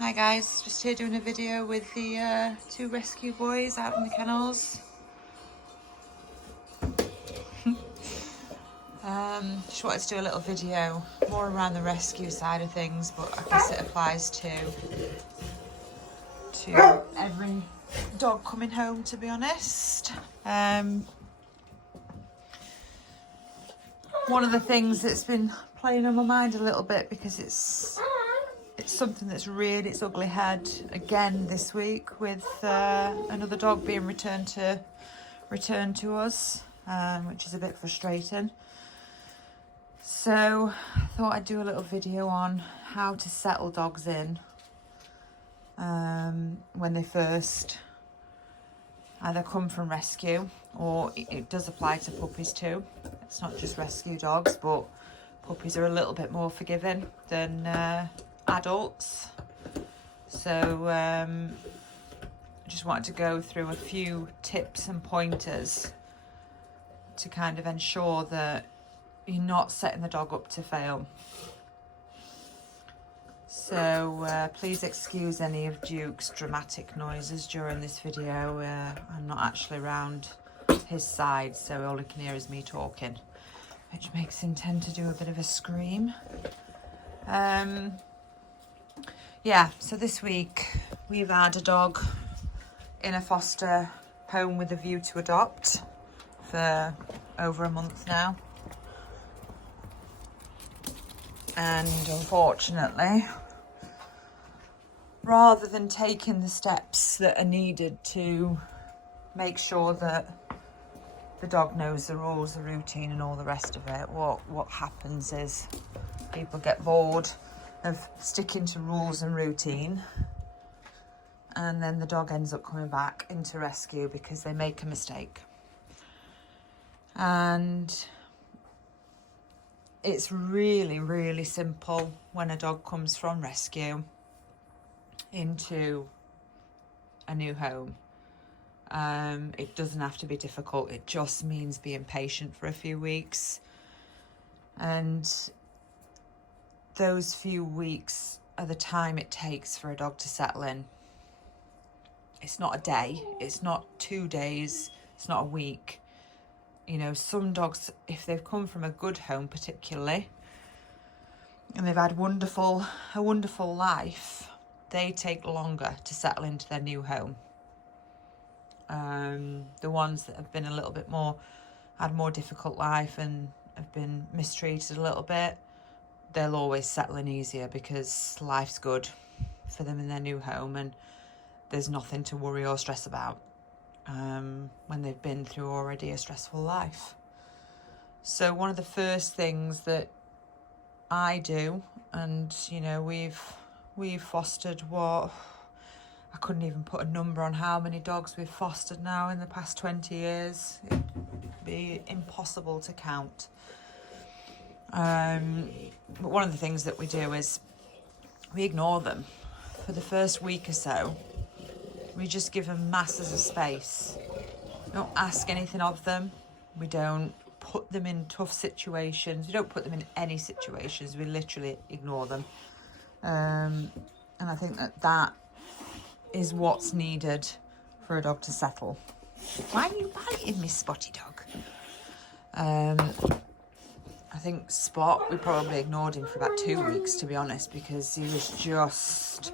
Hi guys, just here doing a video with the two rescue boys out in the kennels. Just wanted to do a little video more around the rescue side of things, but I guess it applies to every dog coming home, to be honest. One of the things that's been playing on my mind a little bit, because it's something that's reared its ugly head again this week with another dog being returned to us, which is a bit frustrating. So I thought I'd do a little video on how to settle dogs in when they first either come from rescue, or it does apply to puppies too. It's not just rescue dogs, but puppies are a little bit more forgiving than adults. So I just wanted to go through a few tips and pointers to kind of ensure that you're not setting the dog up to fail. So please excuse any of Duke's dramatic noises during this video. I'm not actually around his side, so all you can hear is me talking, which makes him tend to do a bit of a scream. Yeah, so this week we've had a dog in a foster home with a view to adopt for over a month now. And unfortunately, rather than taking the steps that are needed to make sure that the dog knows the rules, the routine and all the rest of it, what happens is people get bored of sticking to rules and routine, and then the dog ends up coming back into rescue because they make a mistake. And it's really, really simple when a dog comes from rescue into a new home. It doesn't have to be difficult. It just means being patient for a few weeks. And those few weeks are the time it takes for a dog to settle in. It's not a day, it's not 2 days, it's not a week. You know, some dogs, if they've come from a good home particularly, and they've had a wonderful life, they take longer to settle into their new home. The ones that have been a little bit more, had a more difficult life and have been mistreated a little bit, they'll always settle in easier because life's good for them in their new home and there's nothing to worry or stress about when they've been through already a stressful life. So one of the first things that I do, and you know, we've fostered what, I couldn't even put a number on how many dogs we've fostered now in the past 20 years. It'd be impossible to count. But one of the things that we do is we ignore them for the first week or so. We just give them masses of space. We don't ask anything of them. We don't put them in tough situations. We don't put them in any situations. We literally ignore them. And I think that is what's needed for a dog to settle. Why are you biting me, Spotty dog? I think Spot, we probably ignored him for about 2 weeks, to be honest, because he was just,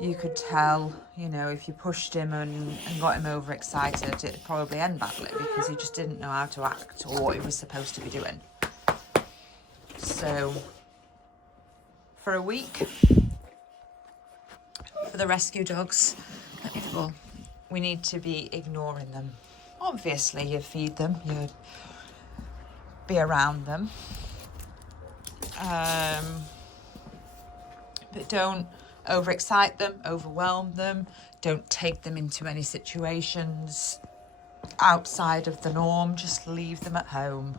you could tell, you know, if you pushed him and got him overexcited, it'd probably end badly because he just didn't know how to act or what he was supposed to be doing. So for a week, for the rescue dogs, we need to be ignoring them. Obviously, you feed them, you be around them, but don't overexcite them, overwhelm them. Don't take them into any situations outside of the norm. Just leave them at home.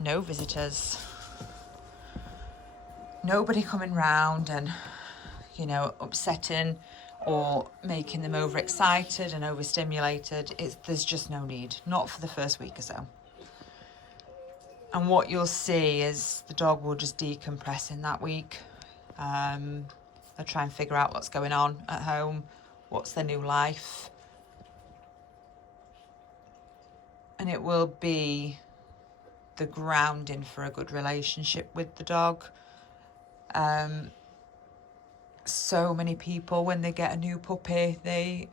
No visitors. Nobody coming round and, you know, upsetting or making them overexcited and overstimulated. There's just no need. Not for the first week or so. And what you'll see is the dog will just decompress in that week. They'll try and figure out what's going on at home, what's their new life. And it will be the grounding for a good relationship with the dog. So many people, when they get a new puppy, they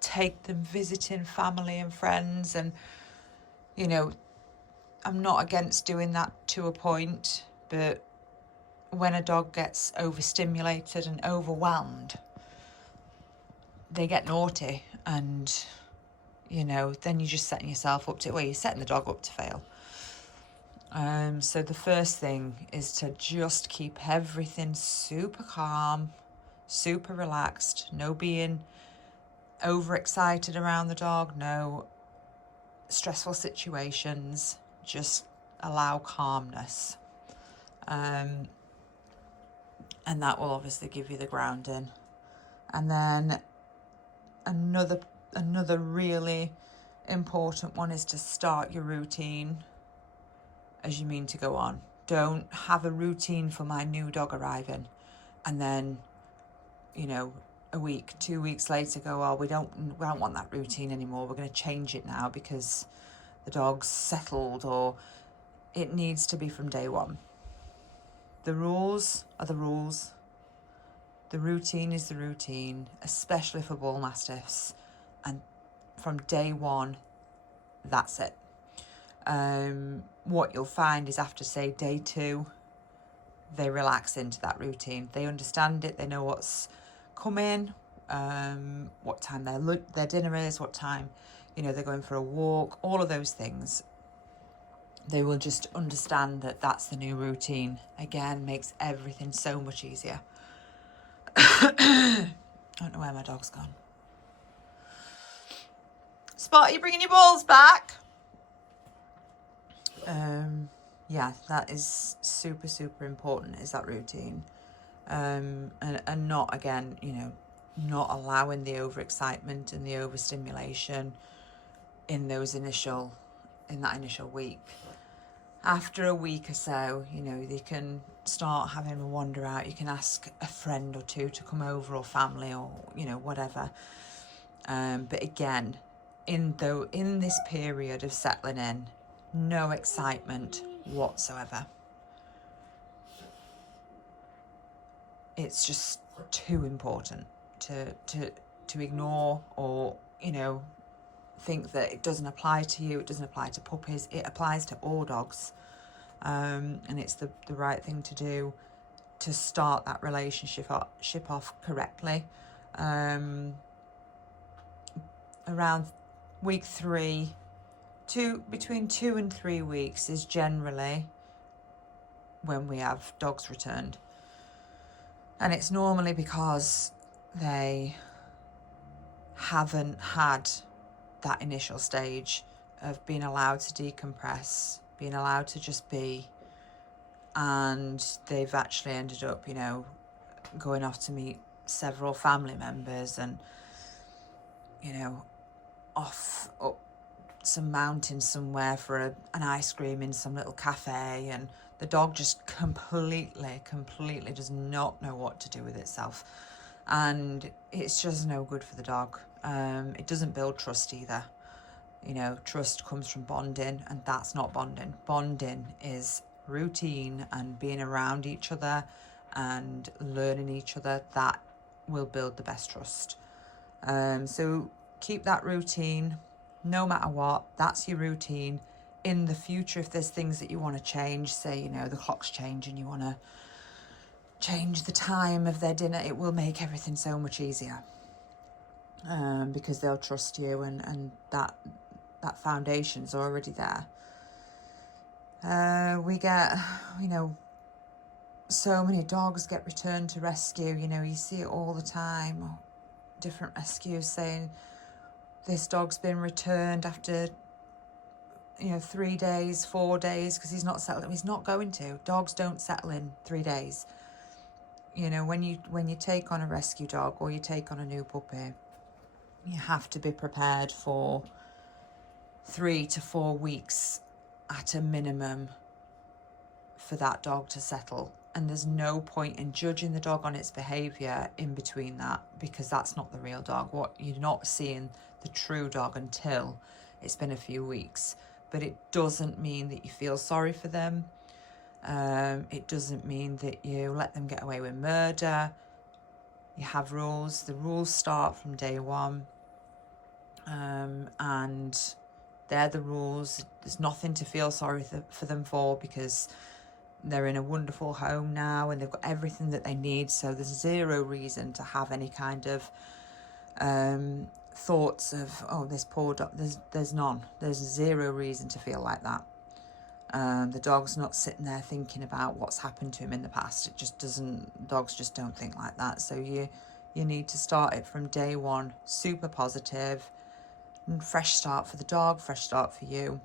take them visiting family and friends, and you know, I'm not against doing that to a point, but when a dog gets overstimulated and overwhelmed, they get naughty, and you know, then you're just setting yourself up to, well, you're setting the dog up to fail. So the first thing is to just keep everything super calm, super relaxed, no being overexcited around the dog, no stressful situations, just allow calmness. And that will obviously give you the grounding. And then another really important one is to start your routine as you mean to go on. Don't have a routine for my new dog arriving and then, you know, a week, 2 weeks later go, oh, we don't want that routine anymore. We're going to change it now because the dog's settled, or it needs to be from day one. The rules are the rules. The routine is the routine, especially for bull mastiffs. And from day one, that's it. What you'll find is after, say, day 2, they relax into that routine. They understand it. They know what's coming, what time their dinner is, what time, you know, they're going for a walk, all of those things. They will just understand that that's the new routine. Again, makes everything so much easier. I don't know where my dog's gone. Spot, you bringing your balls back? Yeah, that is super, super important, is that routine. And not, again, you know, not allowing the overexcitement and the overstimulation in that initial week. After a week or so, you know, they can start having a wander out. You can ask a friend or two to come over, or family, or, you know, whatever. But again, in this period of settling in, no excitement whatsoever. It's just too important to ignore, or, you know, think that it doesn't apply to you, it doesn't apply to puppies. It applies to all dogs. And it's the right thing to do to start that relationship off correctly. Around week 3, between 2 and 3 weeks is generally when we have dogs returned. And it's normally because they haven't had that initial stage of being allowed to decompress, being allowed to just be, and they've actually ended up, you know, going off to meet several family members, and, you know, off up some mountain somewhere for an ice cream in some little cafe, and the dog just completely does not know what to do with itself, and it's just no good for the dog. It doesn't build trust either. You know, trust comes from bonding, and that's not bonding. Bonding is routine and being around each other and learning each other. That will build the best trust. So keep that routine no matter what. That's your routine. In the future, if there's things that you want to change, say, you know, the clock's changing, you want to change the time of their dinner, it will make everything so much easier. Because they'll trust you, and that foundation's already there. We get, you know, so many dogs get returned to rescue. You know, you see it all the time. Different rescues saying this dog's been returned after, you know, 3 days, 4 days, because he's not settled. He's not going to. Dogs don't settle in 3 days. You know, when you take on a rescue dog, or you take on a new puppy, you have to be prepared for 3 to 4 weeks at a minimum for that dog to settle And there's no point in judging the dog on its behaviour in between that, because that's not the real dog. What you're not seeing the true dog until it's been a few weeks. But it doesn't mean that you feel sorry for them. It doesn't mean that you let them get away with murder. You have rules. The rules start from day one. And they're the rules. There's nothing to feel sorry for them for, because they're in a wonderful home now and they've got everything that they need. So there's zero reason to have any kind of thoughts of, oh, this poor dog. There's none. There's zero reason to feel like that. The dog's not sitting there thinking about what's happened to him in the past. It just doesn't. Dogs just don't think like that. So you need to start it from day one, super positive, fresh start for the dog, fresh start for you.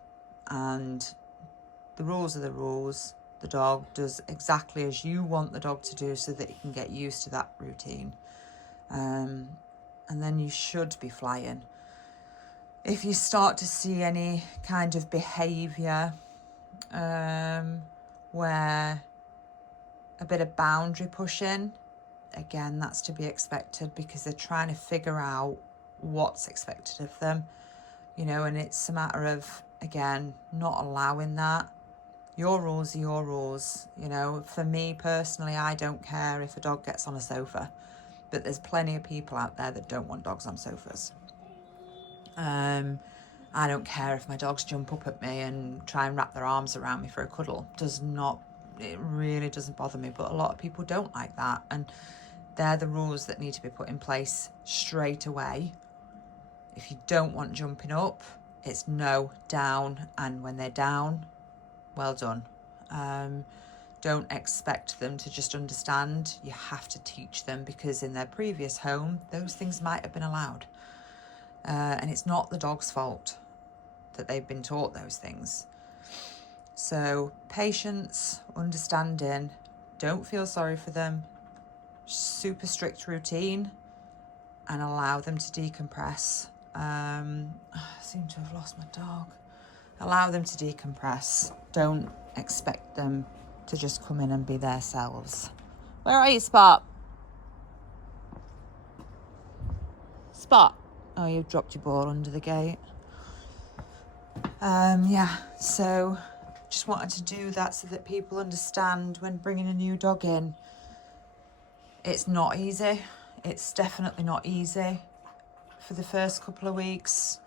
And the rules are the rules. The dog does exactly as you want the dog to do, so that it can get used to that routine. And then you should be flying. If you start to see any kind of behaviour where a bit of boundary pushing, again, that's to be expected, because they're trying to figure out what's expected of them, and it's a matter of, again, not allowing that. Your rules are your rules. For me personally, I don't care if a dog gets on a sofa, but there's plenty of people out there that don't want dogs on sofas. I don't care if my dogs jump up at me and try and wrap their arms around me for a cuddle. It really doesn't bother me, but a lot of people don't like that, and they're the rules that need to be put in place straight away. If you don't want jumping up, it's no, down, and when they're down, well done. Don't expect them to just understand. You have to teach them, because in their previous home, those things might have been allowed. And it's not the dog's fault that they've been taught those things. So patience, understanding, don't feel sorry for them, super strict routine, and allow them to decompress. I seem to have lost my dog. Allow them to decompress. Don't expect them to just come in and be themselves. Where are you, Spot? Spot. Oh, you've dropped your ball under the gate. So just wanted to do that so that people understand when bringing a new dog in. It's not easy. It's definitely not easy for the first couple of weeks.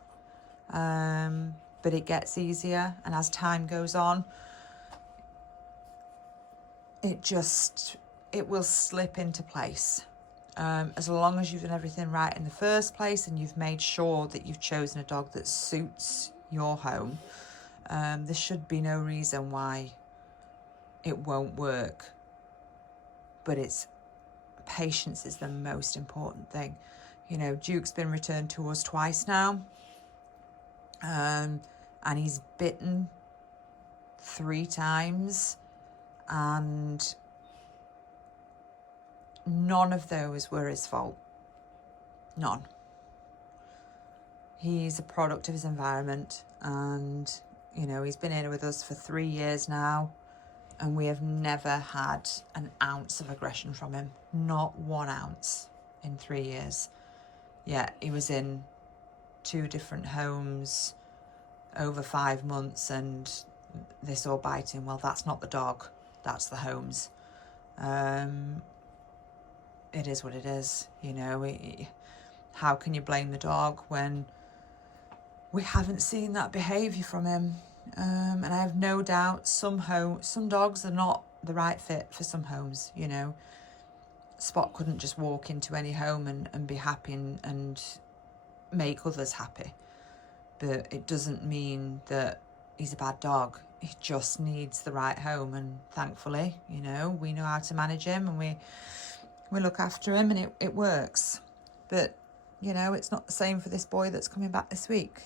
But it gets easier, and as time goes on, it will slip into place. As long as you've done everything right in the first place and you've made sure that you've chosen a dog that suits your home, there should be no reason why it won't work. But patience is the most important thing. Duke's been returned to us twice now. And he's bitten 3 times, and none of those were his fault. None. He's a product of his environment, and he's been here with us for 3 years now, and we have never had an ounce of aggression from him. Not 1 ounce in 3 years. Yeah, he was in 2 different homes over 5 months, and they saw biting. Well, that's not the dog, that's the homes. It is what it is. How can you blame the dog when we haven't seen that behaviour from him? And I have no doubt some dogs are not the right fit for some homes. Spot couldn't just walk into any home and be happy and make others happy. But it doesn't mean that he's a bad dog. He just needs the right home, and thankfully, we know how to manage him, and we look after him, and it works. But it's not the same for this boy that's coming back this week.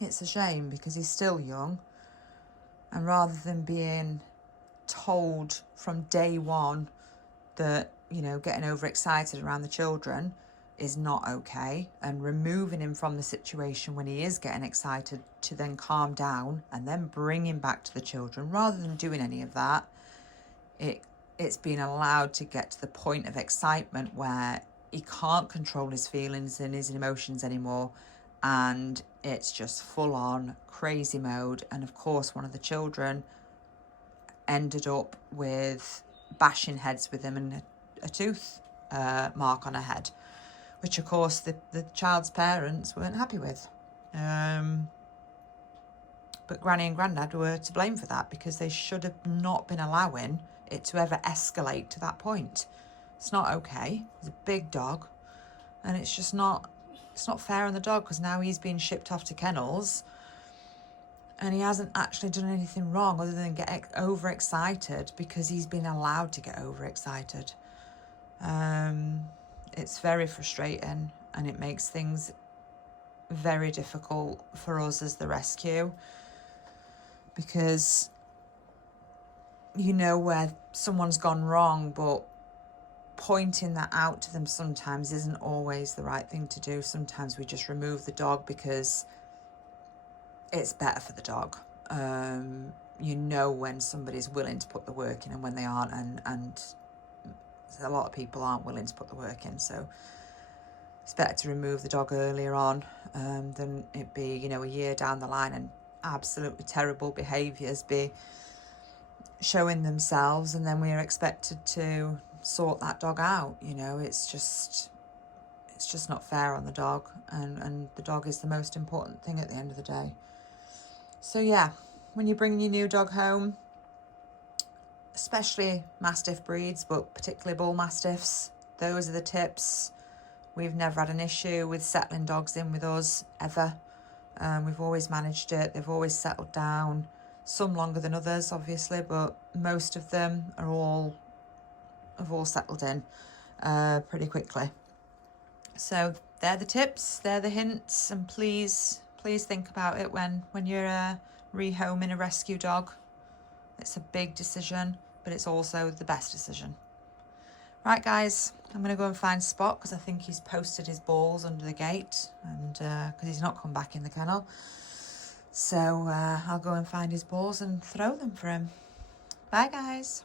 It's a shame, because he's still young, and rather than being told from day one that getting overexcited around the children is not okay, and removing him from the situation when he is getting excited to then calm down and then bring him back to the children rather than doing any of that. It's been allowed to get to the point of excitement where he can't control his feelings and his emotions anymore, and it's just full on crazy mode. And of course, one of the children ended up with bashing heads with him and a tooth mark on her head, which of course the child's parents weren't happy with. But Granny and Grandad were to blame for that, because they should have not been allowing it to ever escalate to that point. It's not okay. He's a big dog, and it's just not, it's not fair on the dog, because now he's being shipped off to kennels and he hasn't actually done anything wrong other than get overexcited because he's been allowed to get overexcited. It's very frustrating, and it makes things very difficult for us as the rescue, because you know where someone's gone wrong, but pointing that out to them sometimes isn't always the right thing to do. Sometimes we just remove the dog because it's better for the dog. You know when somebody's willing to put the work in and when they aren't, and a lot of people aren't willing to put the work in, so it's better to remove the dog earlier on than it be, you know, a year down the line and absolutely terrible behaviours be showing themselves, and then we are expected to sort that dog out. You know, it's just not fair on the dog, and the dog is the most important thing at the end of the day. So yeah, when you bring your new dog home, especially Mastiff breeds, but particularly Bull Mastiffs, those are the tips. We've never had an issue with settling dogs in with us, ever. We've always managed it. They've always settled down. Some longer than others, obviously, but most of them have all settled in pretty quickly. So they're the tips, they're the hints, and please think about it when you're rehoming a rescue dog. It's a big decision, but it's also the best decision. Right, guys, I'm going to go and find Spot, because I think he's posted his balls under the gate, and because he's not come back in the kennel. So I'll go and find his balls and throw them for him. Bye, guys.